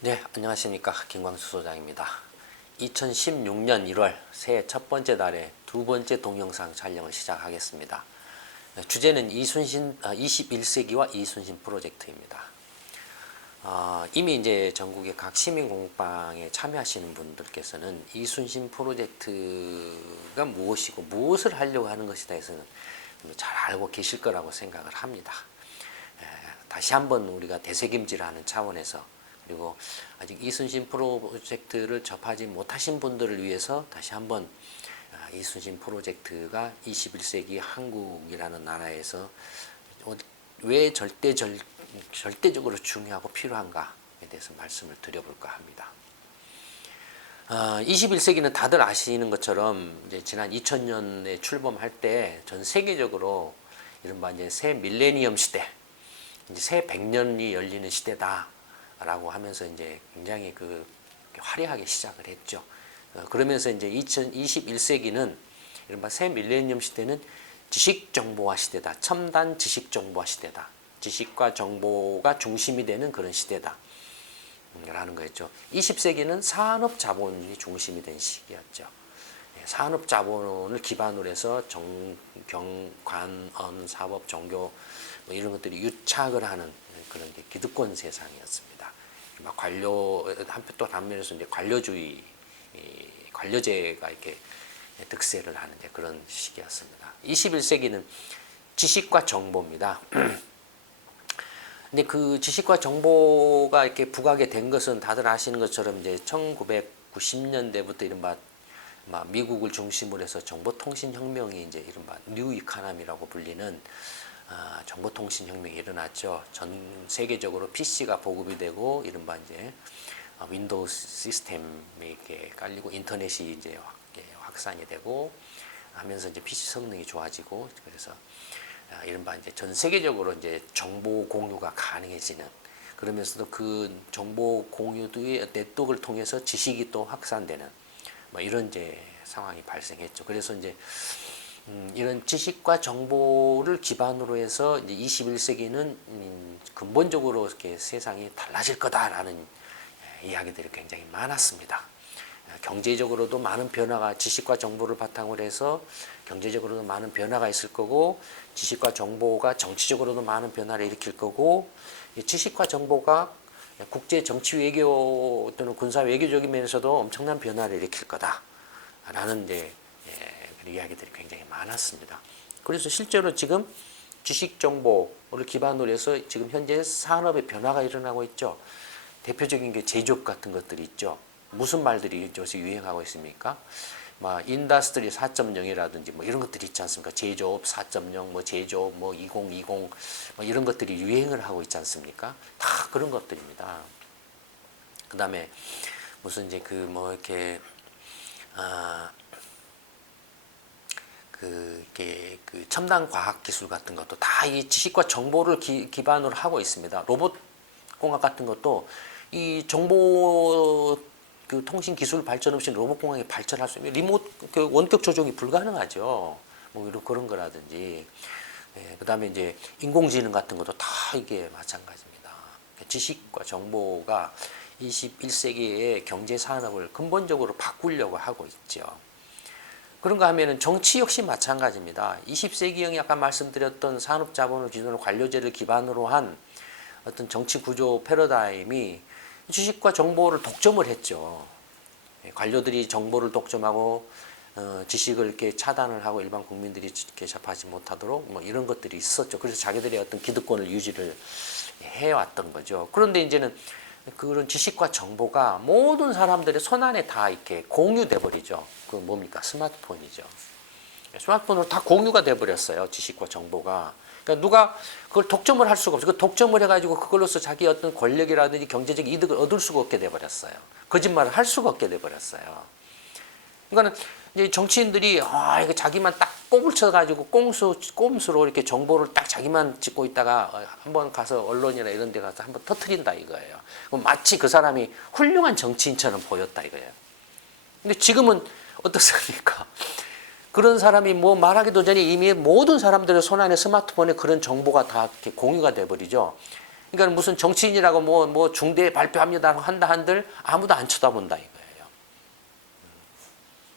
네, 안녕하십니까. 김광수 소장입니다. 2016년 1월 새해 첫 번째 달에 두 번째 동영상 촬영을 시작하겠습니다. 주제는 21세기와 이순신 프로젝트입니다. 이미 이제 전국의 각 시민 공부방에 참여하시는 분들께서는 이순신 프로젝트가 무엇이고 무엇을 하려고 하는 것이다 해서는 잘 알고 계실 거라고 생각을 합니다. 다시 한번 우리가 되새김질하는 차원에서, 그리고 아직 이순신 프로젝트를 접하지 못하신 분들을 위해서 다시 한번 이순신 프로젝트가 21세기 한국이라는 나라에서 왜 절대적으로 중요하고 필요한가에 대해서 말씀을 드려볼까 합니다. 21세기는 다들 아시는 것처럼 이제 지난 2000년에 출범할 때 전 세계적으로 이른바 이제 새 밀레니엄 시대, 이제 새 100년이 열리는 시대다라고 하면서 이제 굉장히 화려하게 시작을 했죠. 그러면서 이제 2021세기는 이른바 새 밀레니엄 시대는 지식 정보화 시대다. 첨단 지식 정보화 시대다. 지식과 정보가 중심이 되는 그런 시대다. 라는 거였죠. 20세기는 산업 자본이 중심이 된 시기였죠. 산업 자본을 기반으로 해서 관, 언, 사법, 종교 뭐 이런 것들이 유착을 하는 그런 기득권 세상이었습니다. 또 반면에서 이제 관료주의, 관료제가 이렇게 득세를 하는 그런 시기였습니다. 21세기는 지식과 정보입니다. 근데 그 지식과 정보가 이렇게 부각이 된 것은 다들 아시는 것처럼 이제 1990년대부터 이른바 미국을 중심으로 해서 정보통신혁명이 이제 이른바 뉴 이코노미라고 불리는 정보통신혁명이 일어났죠. 전 세계적으로 PC가 보급이 되고 이른바 이제 윈도우 시스템이 이렇게 깔리고 인터넷이 이제 확산이 되고 하면서 이제 PC 성능이 좋아지고, 그래서 이른바 이제 전 세계적으로 이제 정보 공유가 가능해지는, 그러면서도 그 정보 공유의 네트워크를 통해서 지식이 또 확산되는 뭐 이런 이제 상황이 발생했죠. 그래서 이제 이런 지식과 정보를 기반으로 해서 이제 21세기는 근본적으로 이렇게 세상이 달라질 거다라는 이야기들이 굉장히 많았습니다. 경제적으로도 많은 변화가, 지식과 정보를 바탕으로 해서 경제적으로도 많은 변화가 있을 거고, 지식과 정보가 정치적으로도 많은 변화를 일으킬 거고, 지식과 정보가 국제 정치 외교 또는 군사 외교적인 면에서도 엄청난 변화를 일으킬 거다라는 이제 이야기들이 굉장히 많았습니다. 그래서 실제로 지금 지식 정보를 기반으로 해서 지금 현재 산업의 변화가 일어나고 있죠. 대표적인 게 제조업 같은 것들이 있죠. 무슨 말들이 요새 유행하고 있습니까? 인더스트리 4.0이라든지 뭐 이런 것들이 있지 않습니까? 제조업 4.0, 뭐 제조업 뭐 2020, 뭐 이런 것들이 유행을 하고 있지 않습니까? 다 그런 것들입니다. 그 다음에 무슨 이제 이렇게 첨단 과학 기술 같은 것도 다 이 지식과 정보를 기반으로 하고 있습니다. 로봇 공학 같은 것도 이 정보 통신 기술 발전 없이 로봇 공학이 발전할 수 있는 리모트 원격 조종이 불가능하죠. 뭐 이런 그런 거라든지, 그다음에 이제 인공지능 같은 것도 다 이게 마찬가지입니다. 지식과 정보가 21세기의 경제 산업을 근본적으로 바꾸려고 하고 있죠. 그런가 하면은 정치 역시 마찬가지입니다. 20세기형이 아까 말씀드렸던 산업 자본을 기준으로 관료제를 기반으로 한 어떤 정치 구조 패러다임이 지식과 정보를 독점을 했죠. 관료들이 정보를 독점하고 지식을 이렇게 차단을 하고 일반 국민들이 이렇게 접하지 못하도록 뭐 이런 것들이 있었죠. 그래서 자기들의 어떤 기득권을 유지를 해왔던 거죠. 그런데 이제는 그런 지식과 정보가 모든 사람들의 손안에 다 이렇게 공유돼 버리죠. 그 뭡니까? 스마트폰이죠. 스마트폰으로 다 공유가 돼 버렸어요. 지식과 정보가. 그러니까 누가 그걸 독점을 할 수가 없어요. 그 독점을 해가지고 그걸로서 자기 어떤 권력이라든지 경제적 이득을 얻을 수가 없게 돼버렸어요. 거짓말을 할 수가 없게 돼버렸어요. 그러니까는 이제 정치인들이 이거 자기만 딱 꼼을 쳐가지고 꼼수로 이렇게 정보를 딱 자기만 짚고 있다가 한번 가서 언론이나 이런 데 가서 한번 터트린다 이거예요. 마치 그 사람이 훌륭한 정치인처럼 보였다 이거예요. 근데 지금은 어떻습니까? 그런 사람이 뭐 말하기도 전에 이미 모든 사람들의 손안에 스마트폰에 그런 정보가 다 이렇게 공유가 돼버리죠. 그러니까 무슨 정치인이라고 뭐 중대 발표합니다 한다 한들 아무도 안 쳐다본다 이거예요.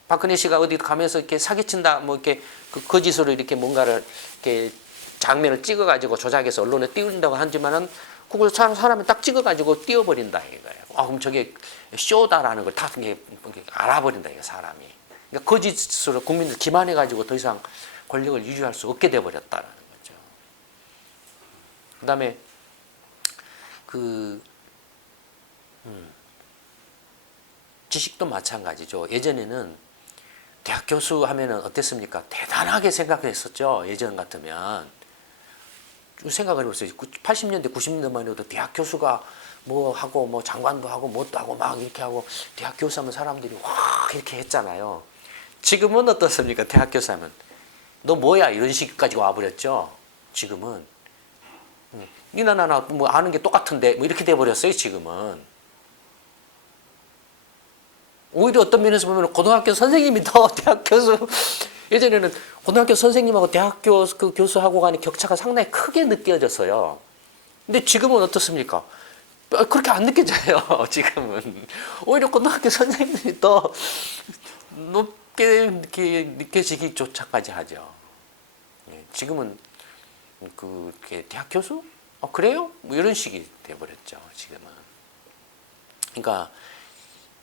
박근혜 씨가 어디 가면서 이렇게 사기친다 뭐 이렇게 그 거짓으로 이렇게 뭔가를 이렇게 장면을 찍어가지고 조작해서 언론에 띄운다고 하지만은 그걸 사람이 딱 찍어가지고 띄워버린다 이거예요. 그럼 저게 쇼다라는 걸 다 알아버린다 이거 사람이. 그러니까 거짓으로 국민들 기만해가지고 더 이상 권력을 유지할 수 없게 돼버렸다라는 거죠. 그다음에 지식도 마찬가지죠. 예전에는 대학 교수 하면은 어땠습니까? 대단하게 생각했었죠. 예전 같으면. 생각을 해보세요. 80년대, 90년대만 해도 대학 교수가 뭐 하고 뭐 장관도 하고 뭣도 하고 막 이렇게 하고 대학 교수 하면 사람들이 와 이렇게 했잖아요. 지금은 어떻습니까? 대학 교수 하면 너 뭐야? 이런 식까지 와버렸죠. 지금은. 니나 나나 뭐 아는 게 똑같은데 뭐 이렇게 돼버렸어요. 지금은. 오히려 어떤 면에서 보면 고등학교 선생님이 더 대학 교수 예전에는 고등학교 선생님하고 대학교 그 교수하고 간의 격차가 상당히 크게 느껴졌어요. 근데 지금은 어떻습니까? 그렇게 안 느껴져요. 지금은 오히려 고등학교 선생님이 더 높게 이렇게 느껴지기조차까지 하죠. 지금은 그게 대학 교수? 그래요? 뭐 이런 식이 돼버렸죠. 지금은. 그러니까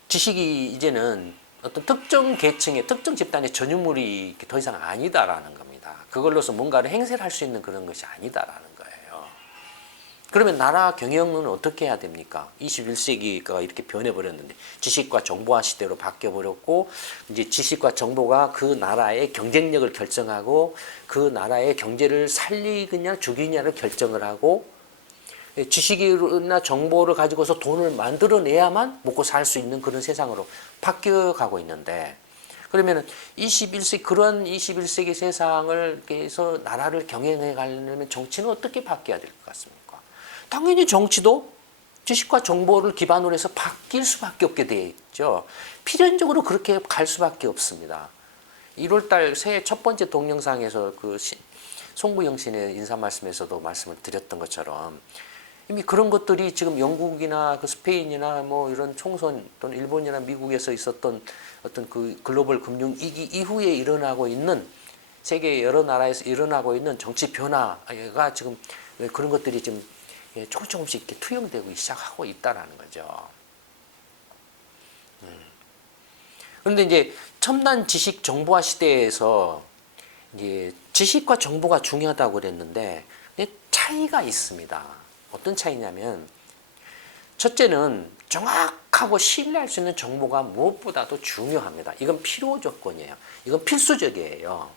지식이 이제는 어떤 특정 계층의 특정 집단의 전유물이 더 이상 아니다라는 겁니다. 그걸로서 뭔가를 행세를 할 수 있는 그런 것이 아니다라는 거예요. 그러면 나라 경영은 어떻게 해야 됩니까? 21세기가 이렇게 변해버렸는데 지식과 정보화 시대로 바뀌어버렸고 이제 지식과 정보가 그 나라의 경쟁력을 결정하고 그 나라의 경제를 살리느냐 죽이느냐를 결정을 하고 지식이나 정보를 가지고서 돈을 만들어내야만 먹고 살 수 있는 그런 세상으로 바뀌어가고 있는데 그러면 21세기 그런 21세기 세상을 해서 나라를 경영해 가려면 정치는 어떻게 바뀌어야 될 것 같습니까? 당연히 정치도 지식과 정보를 기반으로 해서 바뀔 수밖에 없게 되어 있죠. 필연적으로 그렇게 갈 수밖에 없습니다. 1월달 새해 첫 번째 동영상에서 그 송부영 씨의 인사 말씀에서도 말씀을 드렸던 것처럼 이미 그런 것들이 지금 영국이나 그 스페인이나 뭐 이런 총선 또는 일본이나 미국에서 있었던 어떤 그 글로벌 금융 위기 이후에 일어나고 있는 세계 여러 나라에서 일어나고 있는 정치 변화가 지금 그런 것들이 지금 조금씩 이렇게 투영되고 시작하고 있다라는 거죠. 그런데 이제 첨단 지식 정보화 시대에서 이제 지식과 정보가 중요하다고 그랬는데 차이가 있습니다. 어떤 차이냐면 첫째는 정확하고 신뢰할 수 있는 정보가 무엇보다도 중요합니다. 이건 필요 조건이에요. 이건 필수적이에요.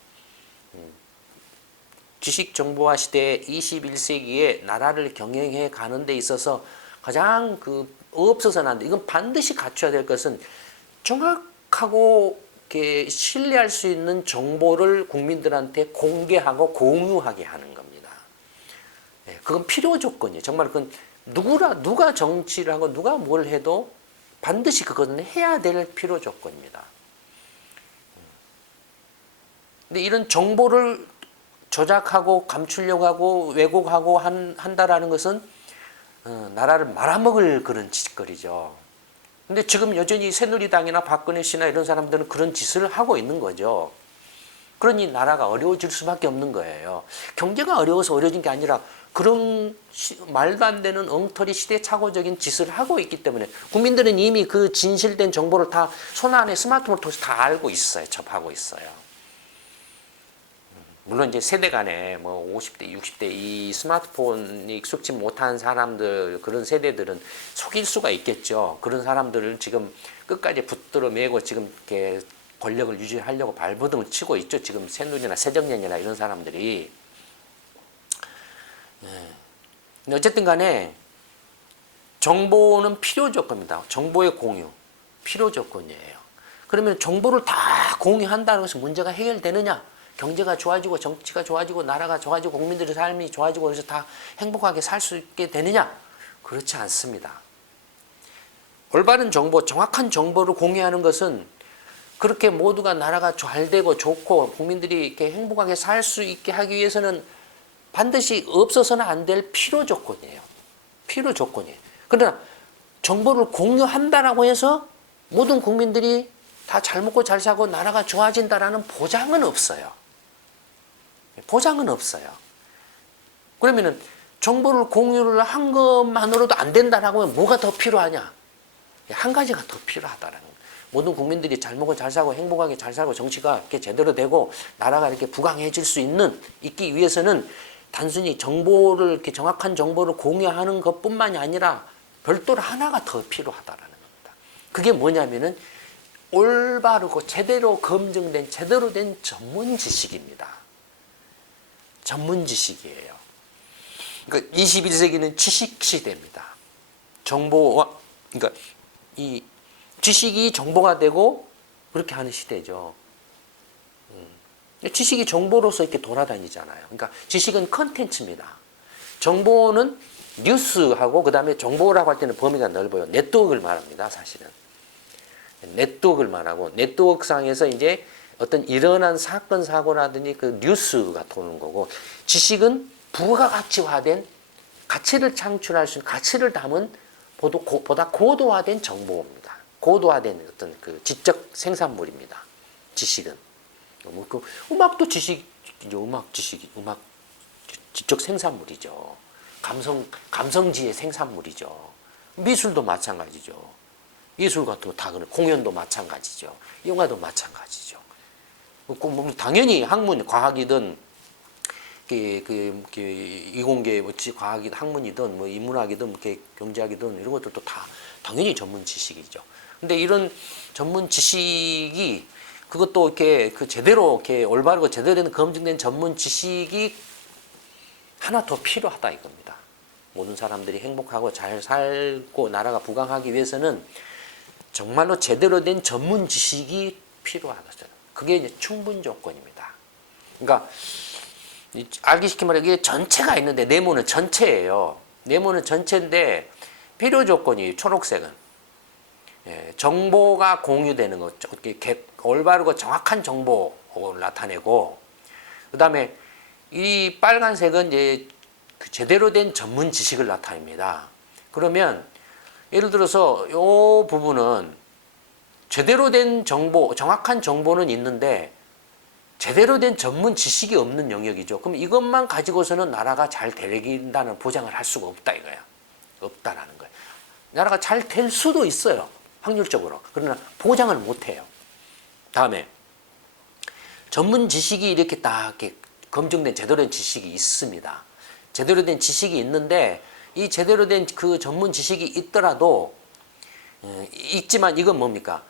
지식 정보화 시대 21세기에 나라를 경영해 가는 데 있어서 가장 없어서는 안 돼. 이건 반드시 갖춰야 될 것은 정확하고 이렇게 신뢰할 수 있는 정보를 국민들한테 공개하고 공유하게 하는 겁니다. 그건 필요 조건이에요. 정말 그건 누가 정치를 하고 누가 뭘 해도 반드시 그것은 해야 될 필요 조건입니다. 근데 이런 정보를 조작하고 감추려고 하고 왜곡하고 한다라는 것은 나라를 말아먹을 그런 짓거리죠. 근데 지금 여전히 새누리당이나 박근혜 씨나 이런 사람들은 그런 짓을 하고 있는 거죠. 그러니 나라가 어려워질 수밖에 없는 거예요. 경제가 어려워서 어려워진 게 아니라 그런 말도 안 되는 엉터리 시대착오적인 짓을 하고 있기 때문에 국민들은 이미 그 진실된 정보를 다 손 안에 스마트폰을 통해서 다 알고 있어요. 접하고 있어요. 물론 이제 세대 간에 뭐 50대, 60대 이 스마트폰이 익숙지 못한 사람들 그런 세대들은 속일 수가 있겠죠. 그런 사람들을 지금 끝까지 붙들어 매고 지금 이렇게 권력을 유지하려고 발버둥을 치고 있죠. 지금 새누리나 새정년이나 이런 사람들이. 근데 어쨌든 간에 정보는 필요 조건입니다. 정보의 공유, 필요 조건이에요. 그러면 정보를 다 공유한다는 것은 문제가 해결되느냐? 경제가 좋아지고 정치가 좋아지고 나라가 좋아지고 국민들의 삶이 좋아지고 그래서 다 행복하게 살 수 있게 되느냐? 그렇지 않습니다. 올바른 정보, 정확한 정보를 공유하는 것은 그렇게 모두가 나라가 잘 되고 좋고 국민들이 이렇게 행복하게 살 수 있게 하기 위해서는 반드시 없어서는 안 될 필요 조건이에요. 필요 조건이에요. 그러나 정보를 공유한다라고 해서 모든 국민들이 다 잘 먹고 잘 사고 나라가 좋아진다라는 보장은 없어요. 보장은 없어요. 그러면은 정보를 공유를 한 것만으로도 안 된다라고 하면 뭐가 더 필요하냐? 한 가지가 더 필요하다라는 거예요. 모든 국민들이 잘 먹고 잘 사고 행복하게 잘 살고 정치가 이렇게 제대로 되고 나라가 이렇게 부강해질 수 있기 위해서는 단순히 정보를 이렇게 정확한 정보를 공유하는 것뿐만이 아니라 별도로 하나가 더 필요하다라는 겁니다. 그게 뭐냐면은 올바르고 제대로 검증된 제대로 된 전문 지식입니다. 전문 지식이에요. 그러니까 21세기는 지식 시대입니다. 정보와 그러니까 이 지식이 정보가 되고 그렇게 하는 시대죠. 지식이 정보로서 이렇게 돌아다니잖아요. 그러니까 지식은 컨텐츠입니다. 정보는 뉴스하고 그 다음에 정보라고 할 때는 범위가 넓어요. 네트워크를 말합니다. 사실은. 네트워크를 말하고 네트워크상에서 이제 어떤 일어난 사건 사고라든지 그 뉴스가 도는 거고 지식은 부가가치화된 가치를 창출할 수 있는 가치를 담은 보다 고도화된 정보입니다. 고도화된 어떤 그 지적 생산물입니다. 지식은. 그 음악도 지식이죠. 음악 지적 생산물이죠. 감성지의 생산물이죠. 미술도 마찬가지죠. 예술과 또 다 그래. 공연도 마찬가지죠. 영화도 마찬가지죠. 당연히 학문, 과학이든 이공계 과학이든 학문이든 뭐 인문학이든 경제학이든 이런 것들도 다 당연히 전문 지식이죠. 근데 이런 전문 지식이 그것도 이렇게 제대로 이렇게 올바르고 제대로 된 검증된 전문 지식이 하나 더 필요하다 이겁니다. 모든 사람들이 행복하고 잘 살고 나라가 부강하기 위해서는 정말로 제대로 된 전문 지식이 필요하다. 그게 이제 충분 조건입니다. 그러니까 알기 쉽게 말해 이게 전체가 있는데 네모는 전체예요. 네모는 전체인데 필요 조건이 초록색은 정보가 공유되는 것, 올바르고 정확한 정보를 나타내고 그 다음에 이 빨간색은 이제 제대로 된 전문 지식을 나타냅니다. 그러면 예를 들어서 이 부분은 제대로 된 정보, 정확한 정보는 있는데 제대로 된 전문 지식이 없는 영역이죠. 그럼 이것만 가지고서는 나라가 잘 되긴다는 보장을 할 수가 없다 이거야. 없다라는 거예요. 나라가 잘 될 수도 있어요. 확률적으로. 그러나 보장을 못 해요. 다음에 전문 지식이 이렇게 딱 이렇게 검증된 제대로 된 지식이 있습니다. 제대로 된 지식이 있는데 이 제대로 된 그 전문 지식이 있더라도 있지만 이건 뭡니까?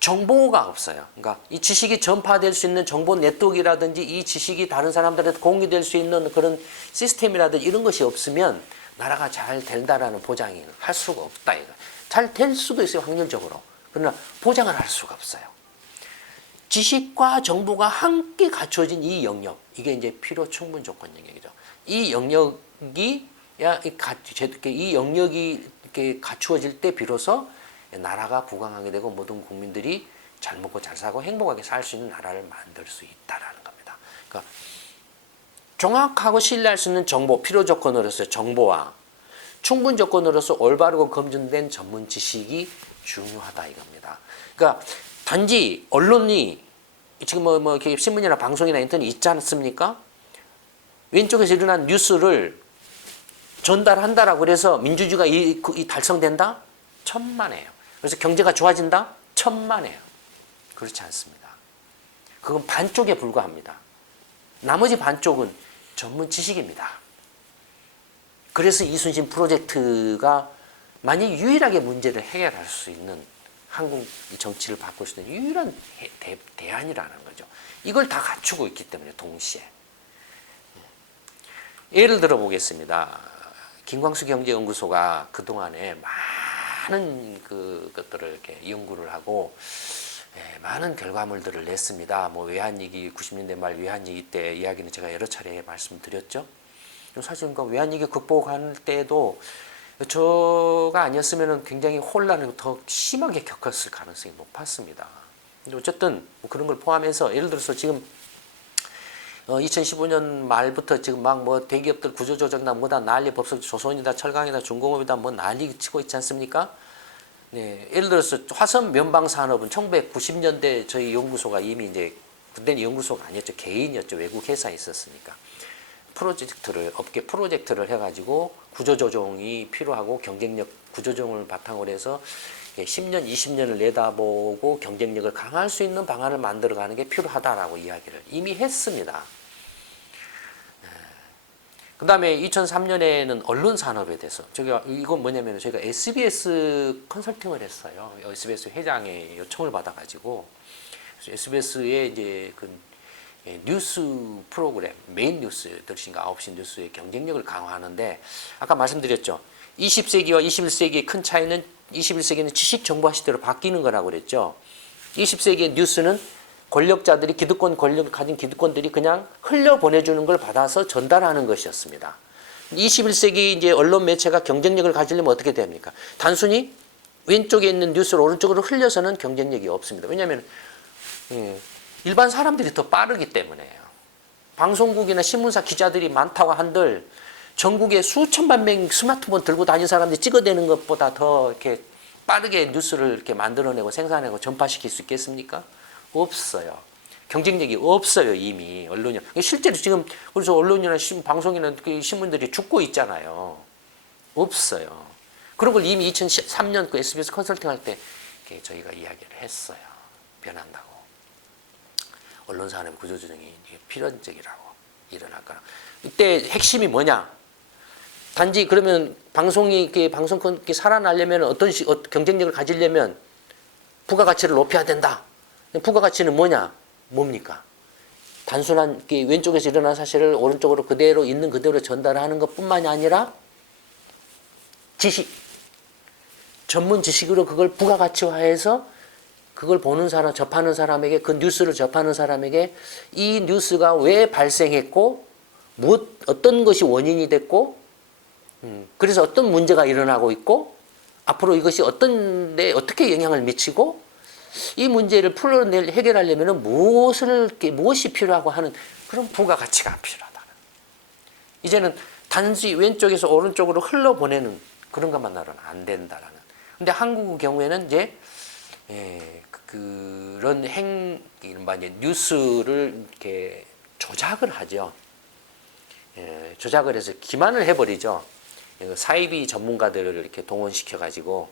정보가 없어요. 그러니까 이 지식이 전파될 수 있는 정보 네트워크라든지 이 지식이 다른 사람들한테 공유될 수 있는 그런 시스템이라든지 이런 것이 없으면 나라가 잘 된다라는 보장이 할 수가 없다. 이거. 잘 될 수도 있어요. 확률적으로. 그러나 보장을 할 수가 없어요. 지식과 정보가 함께 갖춰진 이 영역, 이게 이제 필요 충분 조건 영역이죠. 이 영역이 이 영역이 이렇게 갖추어질 때 비로소 나라가 부강하게 되고 모든 국민들이 잘 먹고 잘 사고 행복하게 살 수 있는 나라를 만들 수 있다라는 겁니다. 그러니까 정확하고 신뢰할 수 있는 정보, 필요 조건으로서 정보와 충분 조건으로서 올바르고 검증된 전문 지식이 중요하다 이겁니다. 그러니까 단지 언론이 지금 뭐 이렇게 신문이나 방송이나 인터넷 있지 않습니까? 왼쪽에서 일어난 뉴스를 전달한다라고 그래서 민주주의가 이 달성된다? 천만에요. 그래서 경제가 좋아진다? 천만에요. 그렇지 않습니다. 그건 반쪽에 불과합니다. 나머지 반쪽은 전문 지식입니다. 그래서 이순신 프로젝트가 만약 유일하게 문제를 해결할 수 있는 한국 정치를 바꿀 수 있는 유일한 대안이라는 거죠. 이걸 다 갖추고 있기 때문에 동시에. 예를 들어 보겠습니다. 김광수 경제연구소가 그동안에 많은 것들을 이렇게 연구를 하고 많은 결과물들을 냈습니다. 뭐 외환위기 90년대 말 위환위기 때 이야기는 제가 여러 차례 말씀드렸죠. 사실 그러니까 외환위기 극복할 때도 저가 아니었으면 굉장히 혼란을 더 심하게 겪었을 가능성이 높았습니다. 근데 어쨌든 뭐 그런 걸 포함해서 예를 들어서 지금 2015년 말부터 지금 막 뭐 대기업들 구조조정이다 뭐다 난리 법석 조선이다 철강이다 중공업이다 뭐 난리 치고 있지 않습니까? 네, 예를 들어서 화성 면방 산업은 1990년대 저희 연구소가 이미 이제 그때는 연구소가 아니었죠. 개인이었죠. 외국 회사에 있었으니까. 업계 프로젝트를 해가지고 구조조정이 필요하고 경쟁력 구조조정을 바탕으로 해서 10년, 20년을 내다보고 경쟁력을 강화할 수 있는 방안을 만들어가는 게 필요하다라고 이야기를 이미 했습니다. 그 다음에 2003년에는 언론 산업에 대해서 이건 뭐냐면 저희가 SBS 컨설팅을 했어요. SBS 회장의 요청을 받아가지고 SBS의 이제 그 뉴스 프로그램 메인 뉴스 8시인가 9시 뉴스의 경쟁력을 강화하는데 아까 말씀드렸죠. 20세기와 21세기의 큰 차이는 21세기는 지식 정보화 시대로 바뀌는 거라고 그랬죠. 20세기의 뉴스는 권력자들이 권력을 가진 기득권들이 그냥 흘려보내주는 걸 받아서 전달하는 것이었습니다. 21세기 이제 언론 매체가 경쟁력을 가지려면 어떻게 됩니까? 단순히 왼쪽에 있는 뉴스를 오른쪽으로 흘려서는 경쟁력이 없습니다. 왜냐하면 일반 사람들이 더 빠르기 때문에요. 방송국이나 신문사 기자들이 많다고 한들 전국에 수천만 명 스마트폰 들고 다니는 사람들이 찍어대는 것보다 더 이렇게 빠르게 뉴스를 이렇게 만들어내고 생산하고 전파시킬 수 있겠습니까? 없어요. 경쟁력이 없어요, 이미 언론이. 실제로 지금 그래서 언론이나 방송이나 신문들이 죽고 있잖아요. 없어요. 그런 걸 이미 2003년 그 SBS 컨설팅 할 때 저희가 이야기를 했어요. 변한다고. 언론 산업 구조조정이 필연적이라고 일어날 거라. 이때 핵심이 뭐냐? 단지 그러면 방송이 살아나려면 경쟁력을 가지려면 부가가치를 높여야 된다. 부가가치는 뭐냐? 뭡니까? 단순한 왼쪽에서 일어난 사실을 오른쪽으로 그대로 있는 그대로 전달하는 것뿐만이 아니라 지식, 전문 지식으로 그걸 부가가치화해서 그걸 보는 사람, 접하는 사람에게 그 뉴스를 접하는 사람에게 이 뉴스가 왜 발생했고 어떤 것이 원인이 됐고 그래서 어떤 문제가 일어나고 있고 앞으로 이것이 어떻게 영향을 미치고 이 문제를 해결하려면 무엇이 필요하고 하는 그런 부가가치가 필요하다. 이제는 단지 왼쪽에서 오른쪽으로 흘러보내는 그런 것만으로는 안 된다라는. 근데 한국의 경우에는 이제 그런 이른바 이제 뉴스를 이렇게 조작을 하죠. 조작을 해서 기만을 해버리죠. 사이비 전문가들을 이렇게 동원시켜 가지고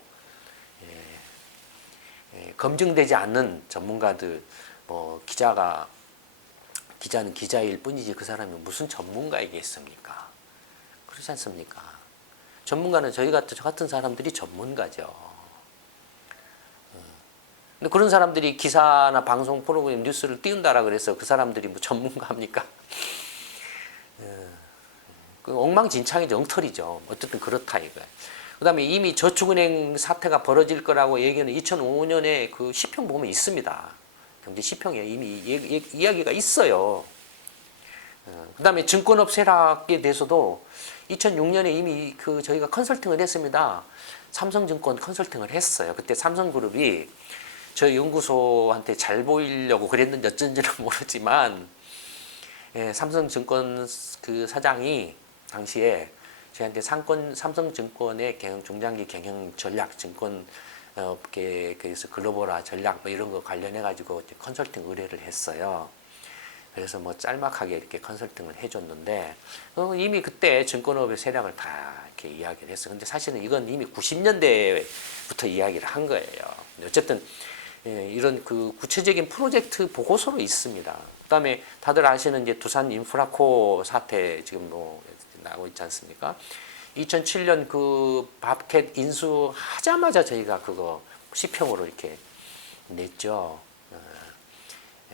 검증되지 않는 전문가들, 기자는 기자일 뿐이지 그 사람이 무슨 전문가이겠습니까? 그렇지 않습니까? 전문가는 저 같은 사람들이 전문가죠. 근데 그런 사람들이 기사나 방송 프로그램 뉴스를 띄운다라 그래서 그 사람들이 뭐 전문가입니까? 엉망진창이죠. 엉터리죠. 어쨌든 그렇다 이거예요. 그 다음에 이미 저축은행 사태가 벌어질 거라고 얘기는 2005년에 그 시평 보면 있습니다. 경제 시평에 이미 이야기가 있어요. 그 다음에 증권업 세락에 대해서도 2006년에 이미 저희가 컨설팅을 했습니다. 삼성증권 컨설팅을 했어요. 그때 삼성그룹이 저희 연구소한테 잘 보이려고 그랬는지 어쩐지는 모르지만 삼성증권 그 사장이 당시에 저희한테 삼성증권의 중장기 경영 전략, 증권 업계에서 글로벌화 전략 뭐 이런 거 관련해 가지고 컨설팅 의뢰를 했어요. 그래서 뭐 짤막하게 이렇게 컨설팅을 해줬는데 이미 그때 증권업의 세력을 다 이렇게 이야기를 했어요. 근데 사실은 이건 이미 90년대부터 이야기를 한 거예요. 어쨌든 이런 그 구체적인 프로젝트 보고서로 있습니다. 그다음에 다들 아시는 이제 두산 인프라코 사태 지금 뭐 나오고 있지 않습니까? 2007년 그 밥캣 인수하자마자 저희가 그거 시평으로 이렇게 냈죠.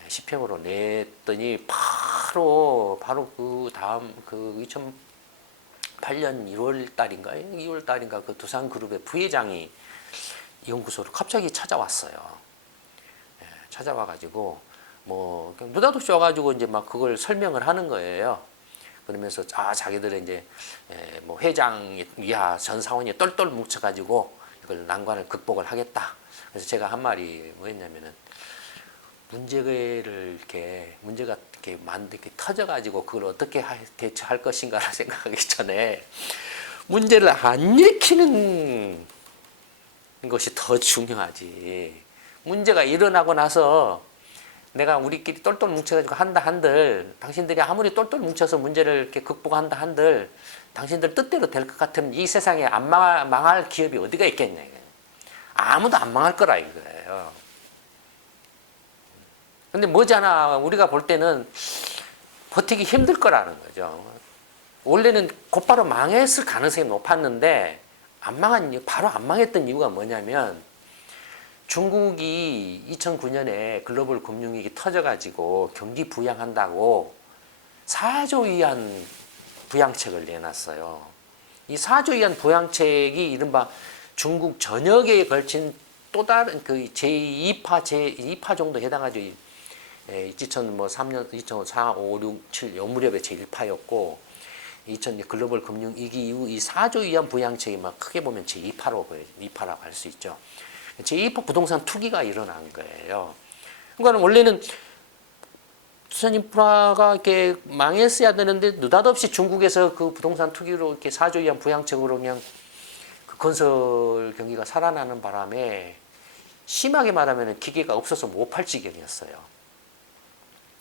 시평으로 냈더니 바로 그 다음 그 2008년 1월 달인가요? 2월 달인가 그 두산그룹의 부회장이 연구소로 갑자기 찾아왔어요. 찾아와가지고 뭐 느닷없이 와가지고 이제 막 그걸 설명을 하는 거예요. 그러면서 자기들은 이제 뭐 회장 이하 전 사원이 똘똘 뭉쳐가지고 이걸 난관을 극복을 하겠다. 그래서 제가 한 말이 뭐였냐면은 문제가 이렇게 이렇게 터져가지고 그걸 어떻게 대처할 것인가를 생각하기 전에 문제를 안 일으키는 것이 더 중요하지. 문제가 일어나고 나서 내가 우리끼리 똘똘 뭉쳐가지고 한다 한들, 당신들이 아무리 똘똘 뭉쳐서 문제를 이렇게 극복한다 한들, 당신들 뜻대로 될 것 같으면 이 세상에 안 망할 기업이 어디가 있겠냐. 아무도 안 망할 거라 이거예요. 근데 머지않아 우리가 볼 때는 버티기 힘들 거라는 거죠. 원래는 곧바로 망했을 가능성이 높았는데 바로 안 망했던 이유가 뭐냐면 중국이 2009년에 글로벌 금융위기 터져가지고 경기 부양한다고 4조 위안 부양책을 내놨어요. 이 4조 위안 부양책이 이른바 중국 전역에 걸친 또 다른 그 제2파 정도 해당하죠. 2003년, 2004, 5, 6, 7 요 무렵에 제1파였고 2000 글로벌 금융위기 이후 이 4조 위안 부양책이 막 크게 보면 제2파로 보여요. 2파라고 할 수 있죠. 제2파 부동산 투기가 일어난 거예요. 그러니까 원래는 수산 인프라가 이렇게 망했어야 되는데 느닷없이 중국에서 그 부동산 투기로 이렇게 4조 위안 부양책으로 그냥 그 건설 경기가 살아나는 바람에 심하게 말하면 기계가 없어서 못 팔 지경이었어요.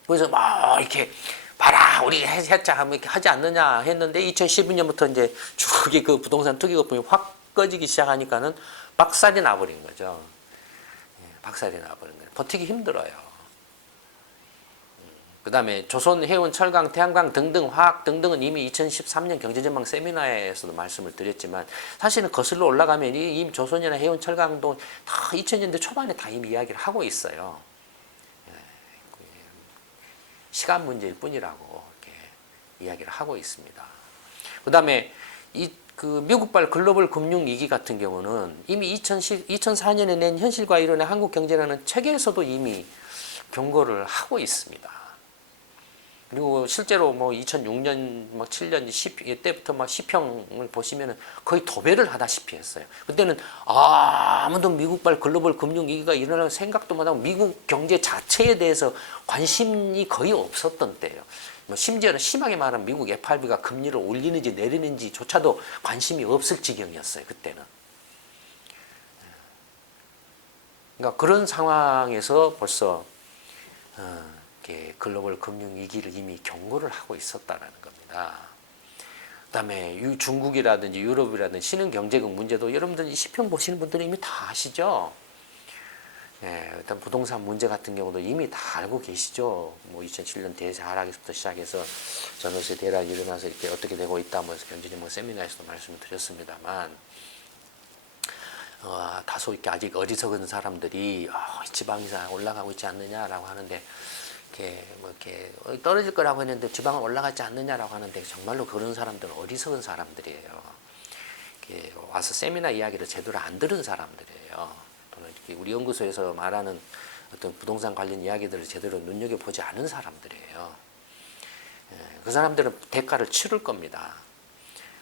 그래서 막 이렇게 봐라 우리 했자 하면 이렇게 하지 않느냐 했는데 2012년부터 이제 중국이 그 부동산 투기 거품이 확 꺼지기 시작하니까는 박살이 나버린 거죠. 박살이 나버린 거예요. 버티기 힘들어요. 그 다음에 조선, 해운, 철강, 태양광 등등 화학 등등은 이미 2013년 경제전망 세미나에서도 말씀을 드렸지만 사실은 거슬러 올라가면 이미 조선이나 해운, 철강도 다 2000년대 초반에 다 이미 이야기를 하고 있어요. 시간 문제일 뿐이라고 이렇게 이야기를 하고 있습니다. 그 다음에 그 미국발 글로벌 금융 위기 같은 경우는 이미 2004년에 낸 현실과 이론의 한국 경제라는 책에서도 이미 경고를 하고 있습니다. 그리고 실제로 뭐 2006년, 막 7년, 10, 이때부터 막 10평을 보시면은 거의 도배를 하다시피 했어요. 그때는 아무도 미국발 글로벌 금융 위기가 일어날 생각도 못하고 미국 경제 자체에 대해서 관심이 거의 없었던 때예요. 뭐 심지어는 심하게 말하면 미국 FRB가 금리를 올리는지 내리는지조차도 관심이 없을 지경이었어요. 그때는. 그러니까 그런 상황에서 벌써 글로벌 금융 위기를 이미 경고를 하고 있었다는 겁니다. 그다음에 중국이라든지 유럽이라든지 신흥경제국 문제도 여러분들 10편 보시는 분들은 이미 다 아시죠. 일단 부동산 문제 같은 경우도 이미 다 알고 계시죠. 뭐 2007년 대세 하락에서부터 시작해서 전월세 대란이 일어나서 이렇게 어떻게 되고 있다 하면서 경제전망 세미나에서도 말씀을 드렸습니다만 다소 이렇게 아직 어리석은 사람들이 지방이상 올라가고 있지 않느냐라고 하는데 이렇게 떨어질 거라고 했는데 지방은 올라가지 않느냐라고 하는데 정말로 그런 사람들은 어리석은 사람들이에요. 와서 세미나 이야기를 제대로 안 들은 사람들이에요. 또는 우리 연구소에서 말하는 어떤 부동산 관련 이야기들을 제대로 눈여겨보지 않은 사람들이에요. 그 사람들은 대가를 치를 겁니다.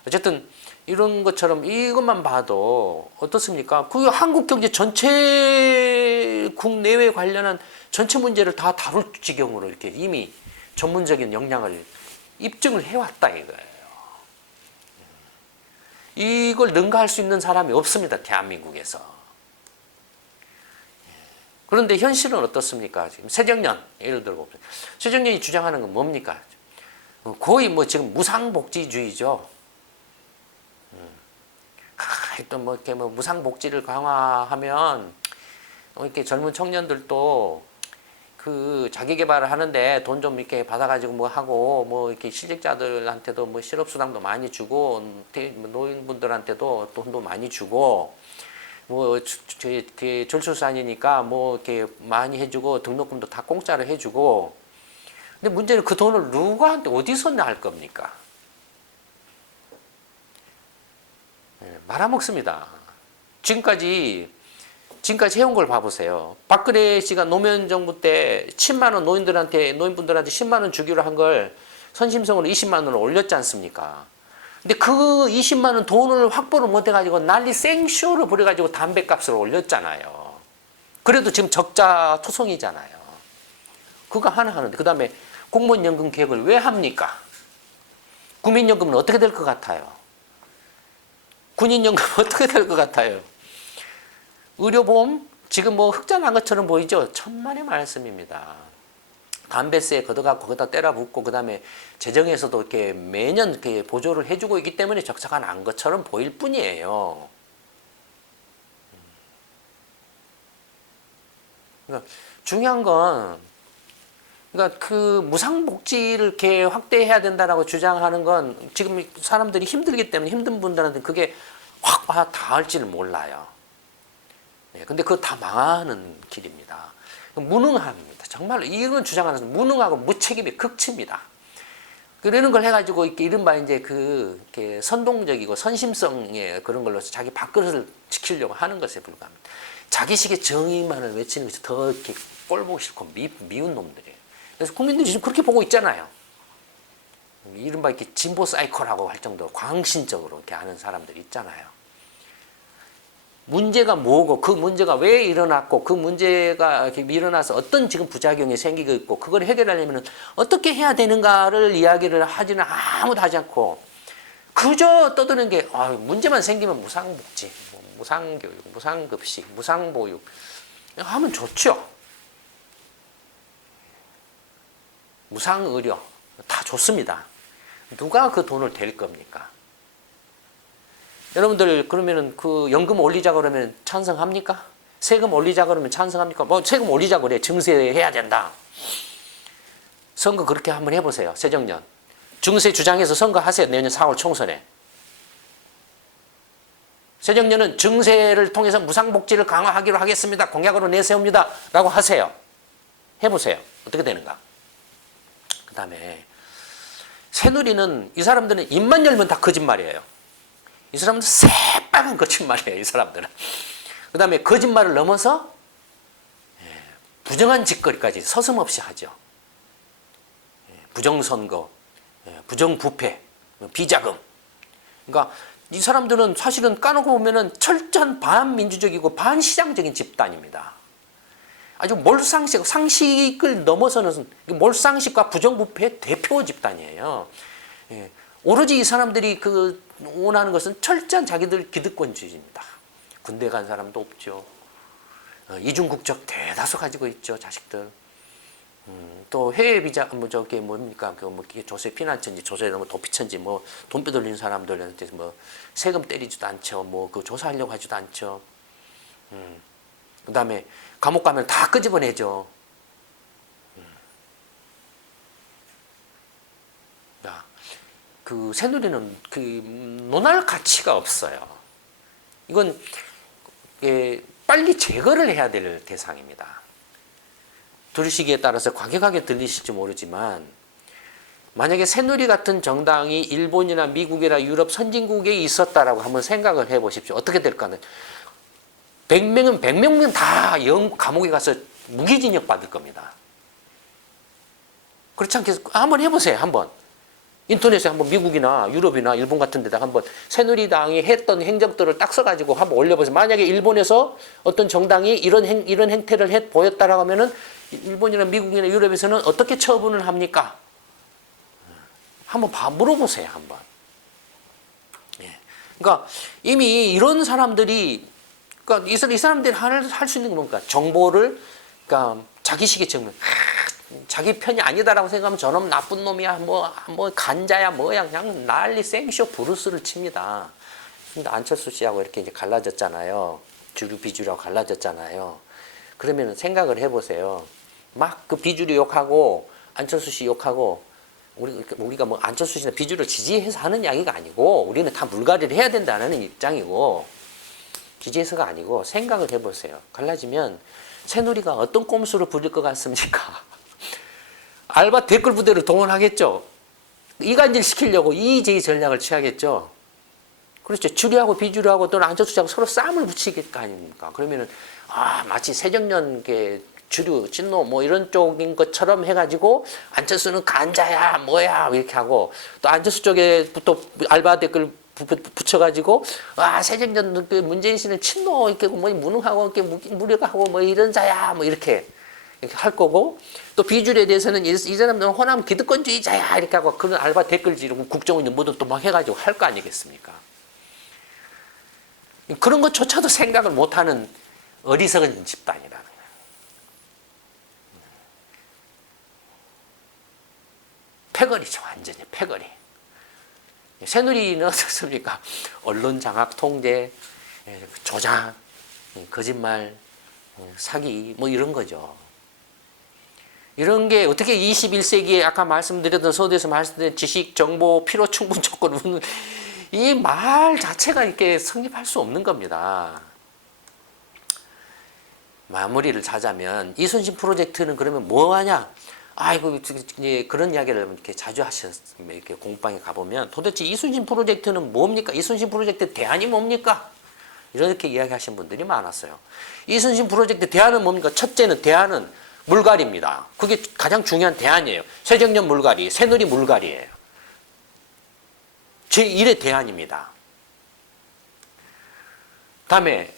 어쨌든 이런 것처럼 이것만 봐도 어떻습니까? 그 한국 경제 전체 국내외 관련한 전체 문제를 다 다룰 지경으로 이렇게 이미 전문적인 역량을 입증을 해왔다 이거예요. 이걸 능가할 수 있는 사람이 없습니다. 대한민국에서. 그런데 현실은 어떻습니까? 지금 새정년 예를 들고 새정년이 주장하는 건 뭡니까? 거의 뭐 지금 무상복지주의죠. 또 뭐 이렇게 뭐 무상복지를 강화하면 이렇게 젊은 청년들도 그 자기 개발을 하는데 돈 좀 이렇게 받아가지고 뭐 하고 뭐 이렇게 실직자들한테도 뭐 실업수당도 많이 주고 노인분들한테도 돈도 많이 주고 뭐 저출산이니까 뭐 이렇게 많이 해주고 등록금도 다 공짜로 해주고 근데 문제는 그 돈을 누구한테 어디서 낼 겁니까? 말아먹습니다. 지금까지 해온 걸 봐보세요. 박근혜 씨가 노무현 정부 때 10만 원 노인분들한테 10만 원 주기로 한 걸 선심성으로 20만 원을 올렸지 않습니까? 근데 그 20만 원 돈을 확보를 못해가지고 난리 생쇼를 부려가지고 담배값을 올렸잖아요. 그래도 지금 적자 투성이잖아요. 그거 하나 하는데 그 다음에 공무원 연금 개혁을 왜 합니까? 국민연금은 어떻게 될 것 같아요? 군인연금 어떻게 될 것 같아요? 의료보험 지금 뭐 흑자 난 것처럼 보이죠? 천만의 말씀입니다. 담배세 걷어갖고 거기다 때려 붓고 그 다음에 재정에서도 이렇게 매년 이렇게 보조를 해주고 있기 때문에 적자가 난 것처럼 보일 뿐이에요. 그러니까 중요한 건 그러니까 그 무상복지를 이렇게 확대해야 된다라고 주장하는 건 지금 사람들이 힘들기 때문에 힘든 분들한테 그게 확 닿을지는 몰라요. 네, 근데 그거 다 망하는 길입니다. 무능함입니다. 정말로 이런 주장하는 무능하고 무책임의 극치입니다. 그러는 걸 해가지고 이른바 이제 이렇게 선동적이고 선심성의 그런 걸로 자기 밥그릇을 지키려고 하는 것에 불과합니다. 자기식의 정의만을 외치는 것이 더 이렇게 꼴보기 싫고 미운 놈들이에요. 그래서 국민들이 지금 그렇게 보고 있잖아요. 이른바 이렇게 진보 사이코라고 할 정도로 광신적으로 이렇게 하는 사람들이 있잖아요. 문제가 뭐고 그 문제가 왜 일어났고 그 문제가 이렇게 일어나서 어떤 지금 부작용이 생기고 있고 그걸 해결하려면 어떻게 해야 되는가를 이야기를 하지는 아무도 하지 않고 그저 떠드는 게 문제만 생기면 무상복지, 무상교육, 무상급식, 무상보육 하면 좋죠. 무상의료 다 좋습니다. 누가 그 돈을 댈 겁니까? 여러분들 그러면은 그 연금 올리자 그러면 찬성합니까? 세금 올리자 그러면 찬성합니까? 뭐 세금 올리자 그래. 증세해야 된다. 선거 그렇게 한번 해보세요. 새정년. 증세 주장해서 선거하세요. 내년 4월 총선에. 새정년은 증세를 통해서 무상복지를 강화하기로 하겠습니다. 공약으로 내세웁니다. 라고 하세요. 해보세요. 어떻게 되는가? 그 다음에 새누리는 이 사람들은 입만 열면 다 거짓말이에요. 이 사람들은 새빨간 거짓말이에요. 이 사람들은. 그 다음에 거짓말을 넘어서 부정한 짓거리까지 서슴없이 하죠. 부정선거, 부정부패, 비자금. 그러니까 이 사람들은 사실은 까놓고 보면은 철저한 반민주적이고 반시장적인 집단입니다. 아주 몰상식, 상식을 넘어서는 몰상식과 부정부패의 대표 집단이에요. 오로지 이 사람들이 원하는 것은 철저한 자기들 기득권주의입니다. 군대 간 사람도 없죠. 이중국적 대다수 가지고 있죠, 자식들. 또 해외 비자 저게 뭡니까? 조세 피난처인지 조세 너무 도피처인지 돈 빼돌리는 사람들한테 세금 때리지도 않죠. 그 조사하려고 하지도 않죠. 그다음에 감옥 가면 다 끄집어내죠. 그 새누리는 논할 가치가 없어요. 이건 빨리 제거를 해야 될 대상입니다. 들으시기에 따라서 과격하게 들리실지 모르지만 만약에 새누리 같은 정당이 일본이나 미국이나 유럽 선진국에 있었다라고 한번 생각을 해보십시오. 어떻게 될까는 100명은 다 감옥에 가서 무기징역 받을 겁니다. 그렇지 않겠습니까? 한번 해보세요. 한번. 인터넷에 한번 미국이나 유럽이나 일본 같은 데다 한번 새누리당이 했던 행적들을 딱 써가지고 한번 올려보세요. 만약에 일본에서 어떤 정당이 이런 행태를 보였다라고 하면은 일본이나 미국이나 유럽에서는 어떻게 처분을 합니까? 한번 물어보세요. 한번. 그러니까 이미 이런 사람들이 그러니까 이 사람들이 할 수 있는 건 뭡니까? 정보를 그러니까 자기식의 정보 자기 편이 아니다라고 생각하면 저놈 나쁜 놈이야, 뭐 간자야, 뭐야, 그냥 난리 생쇼 브루스를 칩니다. 근데 안철수 씨하고 이렇게 이제 갈라졌잖아요. 주류 비주류하고 갈라졌잖아요. 그러면 생각을 해보세요. 막 그 비주류 욕하고 안철수 씨 욕하고 우리가 뭐 안철수 씨나 비주류를 지지해서 하는 이야기가 아니고 우리는 다 물갈이를 해야 된다는 입장이고 지지해서가 아니고 생각을 해보세요. 갈라지면 새누리가 어떤 꼼수를 부릴 것 같습니까? 알바 댓글 부대를 동원하겠죠. 이간질 시키려고 이의제의 전략을 취하겠죠. 그렇죠. 주류하고 비주류하고 또는 안철수하고 서로 싸움을 붙이겠 거 아닙니까? 그러면은 마치 새정년 주류 진노 이런 쪽인 것처럼 해가지고 안철수는 간자야 뭐야 이렇게 하고 또 안철수 쪽에부터 알바 댓글 붙여가지고 새정년 문재인 씨는 친노 이렇게 무능하고 이렇게 무력하고 이런 자야 이렇게 이렇게 할 거고, 또 비주류에 대해서는 이 사람들은 호남 기득권주의자야 이렇게 하고 그런 알바 댓글 지르고 국정원이 뭐든 또 막 해가지고 할 거 아니겠습니까? 그런 것조차도 생각을 못하는 어리석은 집단이라는 거예요. 패거리죠, 완전히 패거리. 새누리는 어떻습니까? 언론 장악 통제, 조작, 거짓말, 사기 뭐 이런 거죠. 이런 게 어떻게 21세기에 아까 말씀드렸던 서두에서 말씀드린 지식, 정보, 필요 충분 조건 이 말 자체가 이렇게 성립할 수 없는 겁니다. 마무리를 하자면 이순신 프로젝트는 그러면 뭐 하냐? 아이고 그런 이야기를 이렇게 자주 하셨으면 이렇게 공방에 가보면 도대체 이순신 프로젝트는 뭡니까? 이순신 프로젝트 대안이 뭡니까? 이렇게 이야기하신 분들이 많았어요. 이순신 프로젝트 대안은 뭡니까? 첫째는 대안은 물갈이입니다. 그게 가장 중요한 대안이에요. 새정년 물갈이, 새누리 물갈이에요. 제1의 대안입니다. 다음에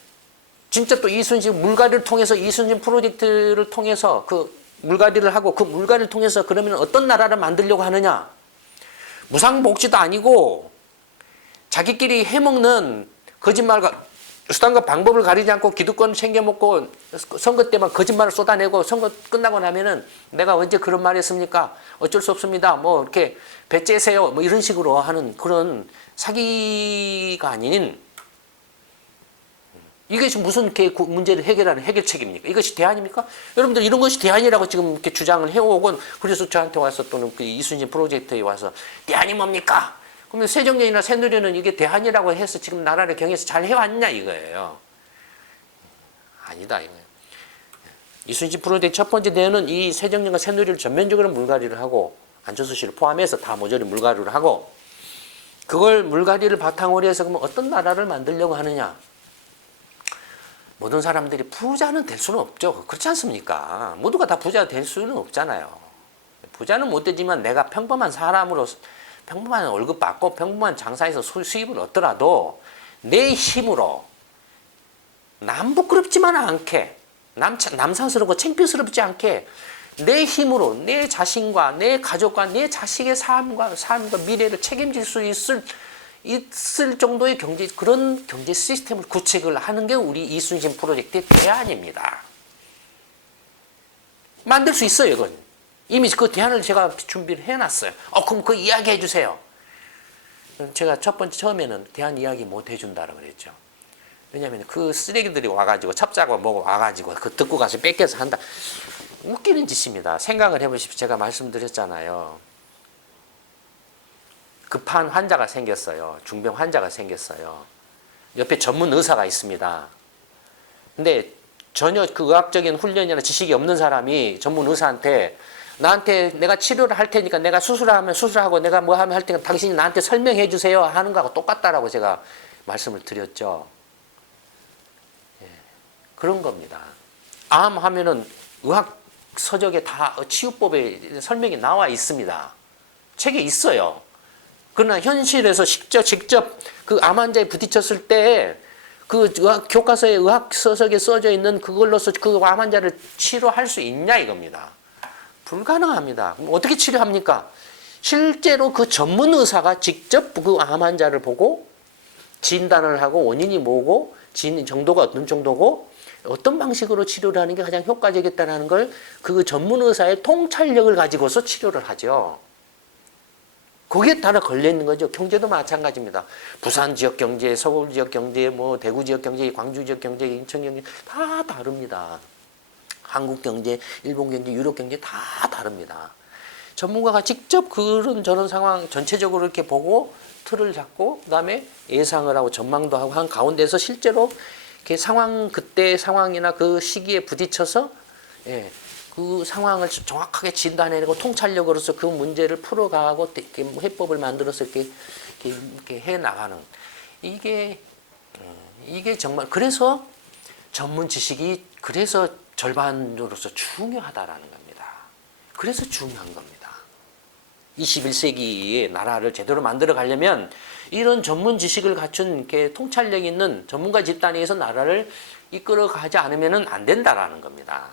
진짜 또 이순신 물갈이를 통해서 이순신 프로젝트를 통해서 그 물갈이를 하고 그 물갈이를 통해서 그러면 어떤 나라를 만들려고 하느냐? 무상복지도 아니고 자기끼리 해먹는 거짓말과 수단과 방법을 가리지 않고 기득권 챙겨먹고 선거 때만 거짓말을 쏟아내고 선거 끝나고 나면은 내가 언제 그런 말 했습니까? 어쩔 수 없습니다. 뭐 이렇게 배째세요. 뭐 이런 식으로 하는 그런 사기가 아닌 이것이 무슨 이렇게 문제를 해결하는 해결책입니까? 이것이 대안입니까? 여러분들 이런 것이 대안이라고 지금 이렇게 주장을 해오고 그래서 저한테 와서 또는 그 이순신 프로젝트에 와서 대안이 뭡니까? 그러면 새정년이나 새누리는 이게 대안이라고 해서 지금 나라를 경영해서 잘 해왔냐 이거예요. 아니다 이거예요. 이순신 프로젝트 첫 번째 대안은 이 새정년과 새누리를 전면적으로 물갈이를 하고 안철수 씨를 포함해서 다 모조리 물갈이를 하고 그걸 물갈이를 바탕으로 해서 그러면 어떤 나라를 만들려고 하느냐. 모든 사람들이 부자는 될 수는 없죠. 그렇지 않습니까? 모두가 다 부자 될 수는 없잖아요. 부자는 못 되지만 내가 평범한 사람으로 평범한 월급 받고 평범한 장사에서 수입을 얻더라도 내 힘으로 남 부끄럽지만 않게 남사스럽고 창피스럽지 않게 내 힘으로 내 자신과 내 가족과 내 자식의 삶과 미래를 책임질 수 있을 정도의 그런 경제 시스템을 구축을 하는 게 우리 이순신 프로젝트의 대안입니다. 만들 수 있어요, 이건. 이미 그 대안을 제가 준비를 해놨어요. 그럼 그 이야기 해주세요. 제가 첫 번째 처음에는 대안 이야기 못 해준다고 그랬죠. 왜냐하면 그 쓰레기들이 와가지고 첩자고 뭐고 와가지고 그 듣고 가서 뺏겨서 한다. 웃기는 짓입니다. 생각을 해보십시오. 제가 말씀드렸잖아요. 급한 환자가 생겼어요. 중병 환자가 생겼어요. 옆에 전문 의사가 있습니다. 근데 전혀 그 의학적인 훈련이나 지식이 없는 사람이 전문 의사한테 나한테 내가 치료를 할 테니까 내가 수술하면 수술하고 내가 뭐 하면 할 테니까 당신이 나한테 설명해 주세요 하는 거하고 똑같다라고 제가 말씀을 드렸죠. 예, 그런 겁니다. 암 하면은 의학 서적에 다 치유법에 설명이 나와 있습니다. 책에 있어요. 그러나 현실에서 직접 그 암 환자에 부딪혔을 때 그 교과서에 의학 서적에 써져 있는 그걸로서 그 암 환자를 치료할 수 있냐 이겁니다. 불가능합니다. 그럼 어떻게 치료합니까? 실제로 그 전문 의사가 직접 그 암 환자를 보고 진단을 하고 원인이 뭐고 정도가 어떤 정도고 어떤 방식으로 치료를 하는 게 가장 효과적이겠다는 걸 그 전문 의사의 통찰력을 가지고서 치료를 하죠. 거기에 따라 걸려있는 거죠. 경제도 마찬가지입니다. 부산 지역 경제, 서울 지역 경제, 뭐 대구 지역 경제, 광주 지역 경제, 인천 경제 다 다릅니다. 한국 경제, 일본 경제, 유럽 경제 다 다릅니다. 전문가가 직접 그런 저런 상황 전체적으로 이렇게 보고 틀을 잡고 그다음에 예상을 하고 전망도 하고 한 가운데서 실제로 이렇게 그때 상황이나 그 시기에 부딪혀서 그 상황을 정확하게 진단해내고 통찰력으로서 그 문제를 풀어가고 이렇게 해법을 만들어서 이렇게 해 나가는 이게 정말 그래서 전문 지식이 그래서 절반으로서 중요하다라는 겁니다. 그래서 중요한 겁니다. 21세기의 나라를 제대로 만들어 가려면 이런 전문 지식을 갖춘 이렇게 통찰력 있는 전문가 집단에서 나라를 이끌어 가지 않으면 안 된다라는 겁니다.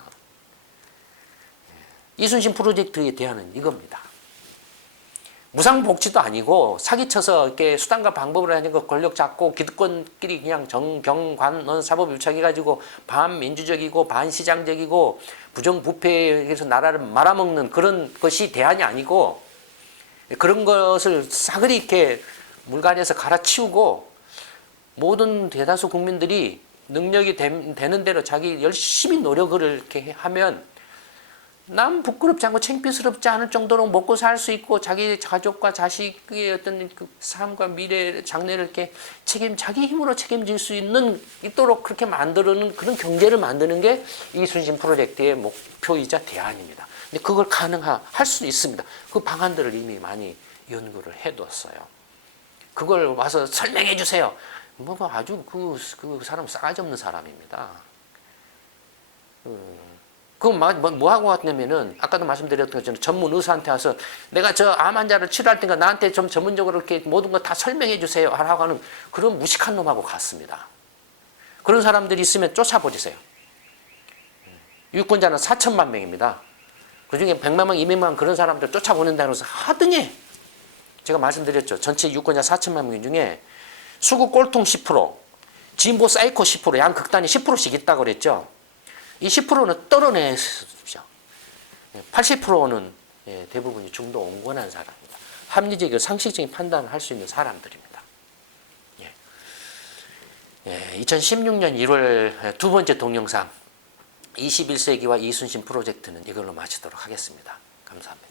이순신 프로젝트에 대한 이겁니다. 무상복지도 아니고 사기쳐서 이렇게 수단과 방법을 하는 거 권력 잡고 기득권끼리 그냥 정경관 사법 유착해가지고 반민주적이고 반시장적이고 부정부패해서 나라를 말아먹는 그런 것이 대안이 아니고 그런 것을 사그리 이렇게 물갈이해서 갈아치우고 모든 대다수 국민들이 능력이 되는 대로 자기 열심히 노력을 이렇게 하면 남 부끄럽지 않고 창피스럽지 않을 정도로 먹고 살 수 있고 자기 가족과 자식의 어떤 그 삶과 미래 장래를 이렇게 자기 힘으로 책임질 수 있도록 그렇게 만드는 그런 경제를 만드는 게 이순신 프로젝트의 목표이자 대안입니다. 근데 그걸 할 수 있습니다. 그 방안들을 이미 많이 연구를 해뒀어요. 그걸 와서 설명해 주세요. 뭐 아주 그 사람 싸가지 없는 사람입니다. 그건 뭐 하고 왔냐면은 아까도 말씀드렸던 것처럼 전문 의사한테 와서 내가 저 암 환자를 치료할 테니까 나한테 좀 전문적으로 이렇게 모든 거 다 설명해 주세요 하라고 하는 그런 무식한 놈하고 같습니다. 그런 사람들이 있으면 쫓아버리세요. 유권자는 4천만 명입니다. 그중에 100만 명, 200만 명 그런 사람들 쫓아보낸다고 해서 하더니 제가 말씀드렸죠. 전체 유권자 4천만 명 중에 수구 꼴통 10%, 진보 사이코 10%, 양극단이 10%씩 있다고 그랬죠. 이 10%는 떨어내십시오. 80%는 대부분이 중도 온건한 사람입니다. 합리적이고 상식적인 판단을 할 수 있는 사람들입니다. 2016년 1월 두 번째 동영상 21세기와 이순신 프로젝트는 이걸로 마치도록 하겠습니다. 감사합니다.